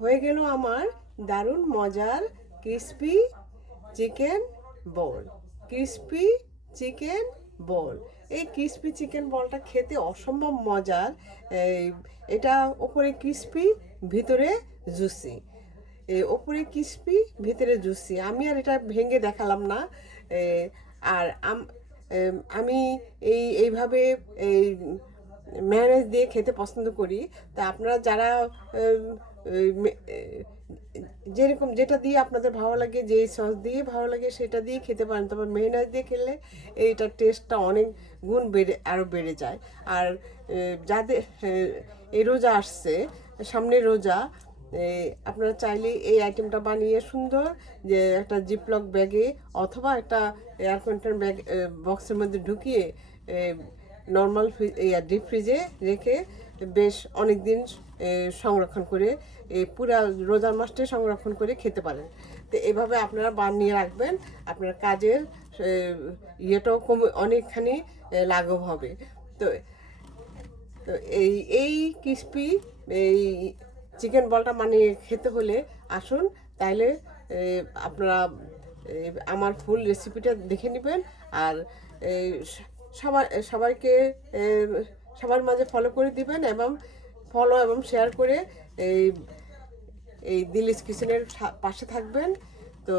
হয়ে গেল আমার দারুণ মজার ক্রিস্পি চিকেন বল। ক্রিস্পি চিকেন বল, এই ক্রিস্পি চিকেন বলটা খেতে অসম্ভব মজার। এটা ওপরে ক্রিস্পি, ভিতরে জুসি। ওপরে ক্রিস্পি, ভিতরে জুসি। আমি আর এটা ভেঙে দেখালাম না। এ, আর আমি এইভাবে এই মেয়োনেজ দিয়ে খেতে পছন্দ করি। তা আপনারা যারা এই যেরকম যেটা দিয়ে আপনাদের ভালো লাগে, যে সস দিয়ে ভালো লাগে সেটা দিয়ে খেতে পারেন। তবে মেয়োনেজ দিয়ে খেলে এইটার টেস্টটা অনেক গুণ আরও বেড়ে যায়। আর যাদের এই রোজা আসছে, সামনে রোজা, আপনারা চাইলে এই আইটেমটা বানিয়ে সুন্দর যে একটা জিপলক ব্যাগে অথবা একটা এয়ার কন্টেনার ব্যাগ বক্সের মধ্যে ঢুকিয়ে নর্মাল ডিপ ফ্রিজে রেখে বেশ অনেক দিন সংরক্ষণ করে পুরা রোজার মাসটা সংরক্ষণ করে খেতে পারেন। তো এভাবে আপনারা বানিয়ে রাখবেন, আপনার কাজের ইয়েটাও কমে অনেকখানি লাঘব হবে। তো তো এই ক্রিস্পি এই চিকেন বলটা বানিয়ে খেতে হলে আসুন, তাহলে আপনারা আমার ফুল রেসিপিটা দেখে নেবেন। আর সবাইকে সবার মাঝে ফলো করে দিবেন এবং শেয়ার করে এই এই দিল্লিস কিচেনের পাশে থাকবেন। তো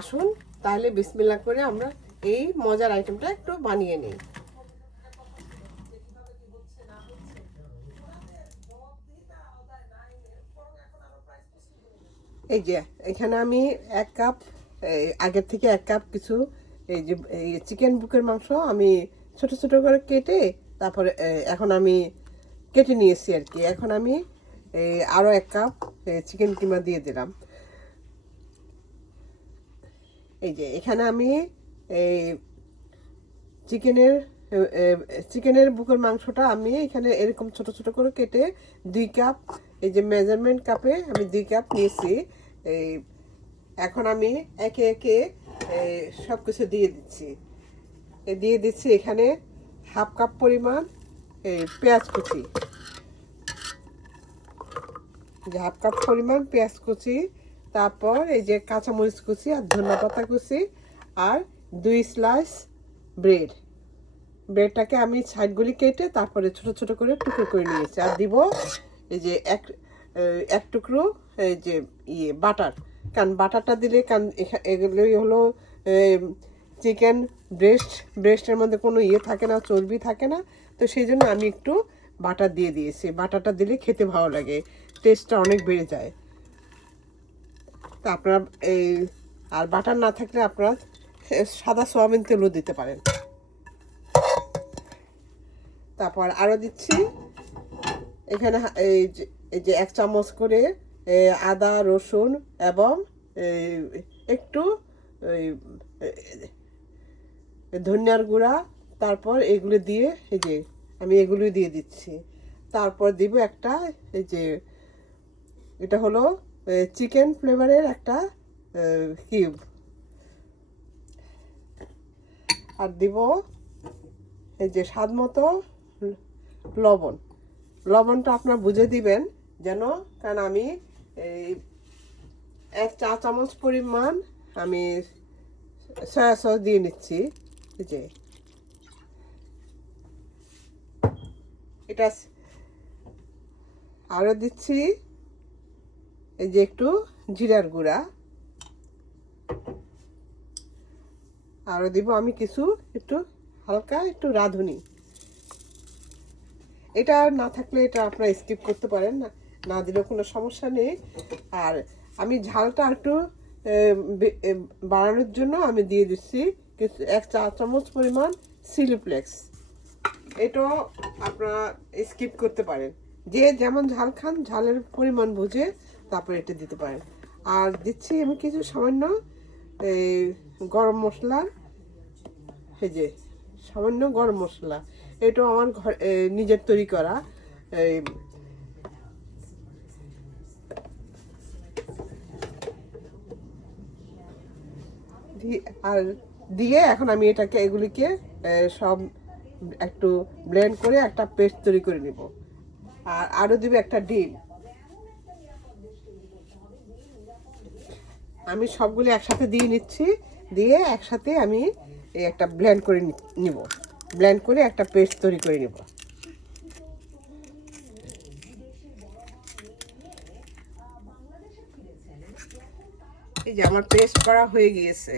আসুন তাহলে বিসমিল্লাহ করে আমরা এই মজার আইটেমটা একটু বানিয়ে নিই। এই যে এখানে আমি 1 কাপ, আগের থেকে 1 কাপ কিছু এই যে এই চিকেন বুকের মাংস আমি ছোট ছোট করে কেটে তারপরে এখন আমি কেটে নিয়েছি আর কি। এখন আমি আরও 1 কাপ চিকেন কিমা দিয়ে দিলাম। এই যে এখানে আমি এই চিকেনের চিকেনের বুকের মাংসটা আমি এখানে এরকম ছোট ছোট করে কেটে 2 কাপ, এই যে মেজারমেন্ট কাপে আমি 2 কাপ নিয়েছি। এই এখন আমি একে একে সব কিছু দিয়ে দিচ্ছি। এখানে 1/2 কাপ পরিমাণ পেঁয়াজ কুচি, যে 1/2 কাপ পরিমাণ পেঁয়াজ কুচি, তারপর এই যে কাঁচামরিচ কুচি আর ধনিয়া পাতা কুচি, আর 2 স্লাইস ব্রেডটাকে আমি সাইডগুলি কেটে তারপরে ছোট ছোট করে টুকরো করে নিয়েছি। আর দিব এই যে এক টুকরো এই যে বাটার। কারণ বাটারটা দিলে, কারণ এগুলোই হলো চিকেন ব্রেস্টের মধ্যে কোনো থাকে না, চর্বি থাকে না। তো সেই জন্য আমি একটু বাটার দিয়ে দিয়েছি। বাটারটা দিলে খেতে ভালো লাগে, টেস্টটা অনেক বেড়ে যায়। তা আপনারা আর বাটার না থাকলে আপনারা সাদা সোয়াবিন তেলও দিতে পারেন। তারপর আরও দিচ্ছি এখানে এই যে 1 চামচ করে আদা রসুন এবং একটু ধনিয়ার গুঁড়া। তারপর এগুলো দিয়ে এই যে আমি এগুলো দিয়ে দিচ্ছি। তারপর দিব একটা এই যে এটা হলো চিকেন ফ্লেভারের একটা কিউব। আর দিব এই যে স্বাদ মতো লবণটা আপনার বুঝে দিবেন যেন, কারণ আমি এই 1 চা চামচ পরিমাণ আমি সয়া সস দিয়ে নিচ্ছি। এই যে এটা আরও দিচ্ছি এই যে একটু জিরার গুঁড়া। আরও দিব আমি কিছু একটু হালকা একটু রাঁধুনি। এটা না থাকলে এটা আপনারা স্কিপ করতে পারেন, না দিলেও কোনো সমস্যা নেই। আর আমি ঝালটা একটু বাড়ানোর জন্য আমি দিয়ে দিচ্ছি কিছু 1 চা চামচ পরিমাণ চিলি ফ্লেক্স। এটাও আপনারা স্কিপ করতে পারেন, যে যেমন ঝাল খান ঝালের পরিমাণ বুঝে তারপরে এটা দিতে পারেন। আর দিচ্ছি আমি কিছু সামান্য গরম মশলা, এই যে সামান্য গরম মশলা। এটাও আমার নিজের তৈরি করা। আর দিয়ে এখন আমি এগুলিকে সব একটু ব্লেন্ড করে একটা পেস্ট তৈরি করে নিব। আর আরও দিব একটা ডিম। আমি সবগুলো একসাথে দিয়ে নিচ্ছি, দিয়ে একসাথে আমি এই একটা ব্লেন্ড করে নিব, ব্লেন্ড করে একটা পেস্ট তৈরি করে নিব। এই যে আমার পেস্ট করা হয়ে গিয়েছে।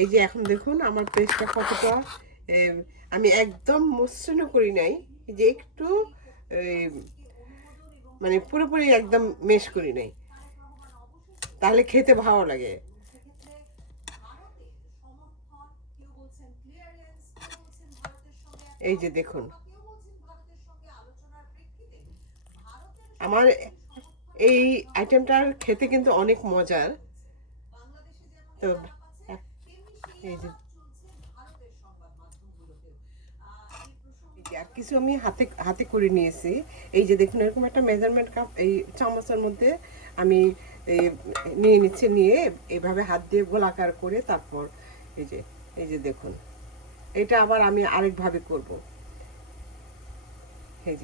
এই যে এখন দেখুন আমার পেস্টটা কতটা, আমি একদম মসৃণ করি নাই, যে একটু মানে পুরোপুরি একদম মেশ করি নাই, তাহলে খেতে ভালো লাগে। এই যে দেখুন আমার এই আইটেমটার খেতে কিন্তু অনেক মজার। তো এই যে আর কিছু আমি হাতে হাতে করে নিয়েছি। এই যে দেখুন এরকম একটা মেজারমেন্ট কাপ এই চামচের মধ্যে আমি নিয়ে নিচ্ছি, নিয়ে এভাবে হাত দিয়ে গোলাকার করে তারপর এই যে দেখুন এটা আবার আমি আরেকভাবে করব। এই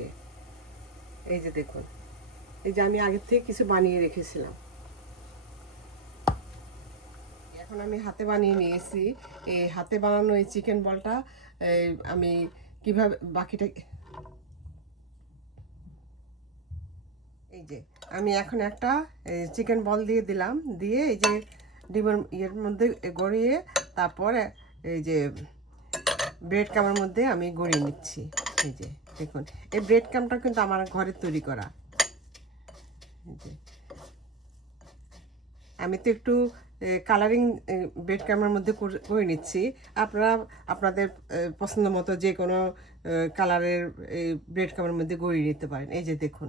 যে দেখুন, এই যে আমি আগের থেকে কিছু বানিয়ে রেখেছিলাম, এখন আমি হাতে বানিয়ে নিয়েছি। এই হাতে বানানো এই চিকেন বলটা আমি কিভাবে বাকিটা, এই যে আমি এখন একটা চিকেন বল দিয়ে দিলাম, দিয়ে এই যে ডিমের ইয়ের মধ্যে গড়িয়ে তারপর এই যে ব্রেড ক্রামের মধ্যে আমি গড়িয়ে নিচ্ছি। এই যে দেখুন এই ব্রেড ক্রামটা কিন্তু আমার ঘরে তৈরি করা। আমি তো একটু কালারিং ব্রেড ক্রামের মধ্যে করে নিচ্ছি, আপনারা আপনাদের পছন্দ মতো যে কোনো কালারের ব্রেড ক্রামের মধ্যে গড়িয়ে নিতে পারেন। এই যে দেখুন,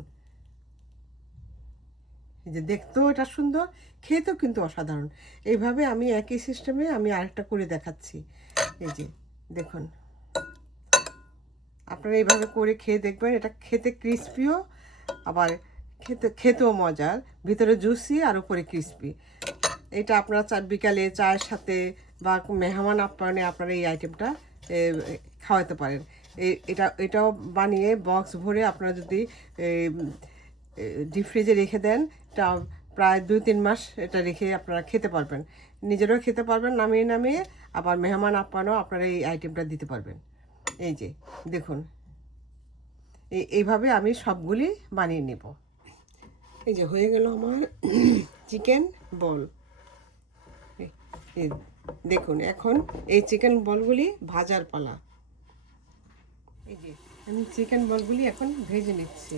এই যে দেখতেও এটা সুন্দর, খেতেও কিন্তু অসাধারণ। এইভাবে আমি একই সিস্টেমে আমি আরেকটা করে দেখাচ্ছি। এই যে দেখুন, আপনারা এইভাবে করে খেয়ে দেখবেন, এটা খেতে ক্রিস্পিও, আবার খেতেও মজার, ভিতরে জুসি আর উপরে ক্রিস্পি। এটা আপনারা বিকালে চায়ের সাথে বা মেহমান আপ্যায়নে আপনারা এই আইটেমটা খাওয়াতে পারেন। এটাও বানিয়ে বক্স ভরে আপনারা যদি ডিপ ফ্রিজে রেখে দেন, এটা প্রায় 2-3 মাস এটা রেখে আপনারা খেতে পারবেন, নিজেরাও খেতে পারবেন নামিয়ে নামিয়ে, আবার মেহমান আপ্যায়নেও আপনারা এই আইটেমটা দিতে পারবেন। এই যে দেখুন এইভাবে আমি সবগুলি বানিয়ে নেব। এই যে হয়ে গেল আমার চিকেন বল। দেখুন এখন এই চিকেন বলগুলি ভাজার পালা। এই যে আমি চিকেন বলগুলি এখন ভেজে নিচ্ছি।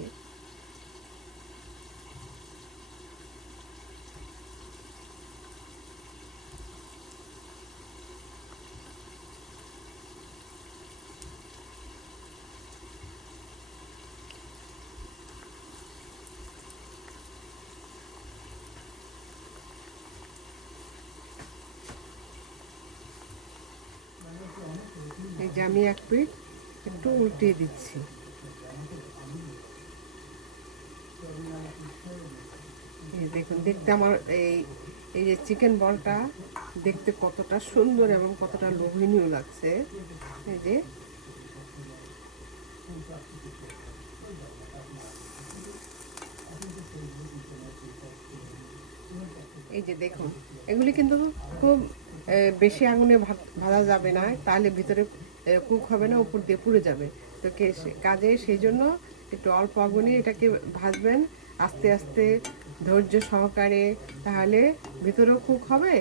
এই যে আমি এক পিঠ একটু উল্টিয়ে দিচ্ছি। দেখুন দেখতে আমার এই যে চিকেন বলটা দেখতে কতটা সুন্দর এবং কতটা লোভনীয় লাগছে। এই যে দেখুন এগুলি কিন্তু খুব বেশি আগুনে ভাজা যাবে না, তাহলে ভিতরে কুক হবে না, উপর দিয়ে পুড়ে যাবে। তো কাজে সেই জন্য একটু অল্প আগুনে এটাকে ভাজবেন, আস্তে আস্তে ধৈর্য সহকারে, তাহলে ভিতরেও কুক হবে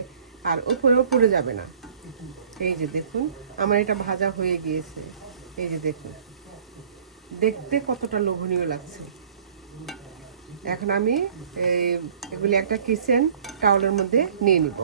আর উপরেও পুড়ে যাবে না। এই যে দেখুন আমার এটা ভাজা হয়ে গিয়েছে। এই যে দেখুন দেখতে কতটা লোভনীয় লাগছে। এখন আমি এগুলি একটা কিচেন টাওয়ালের মধ্যে নিয়ে নিব।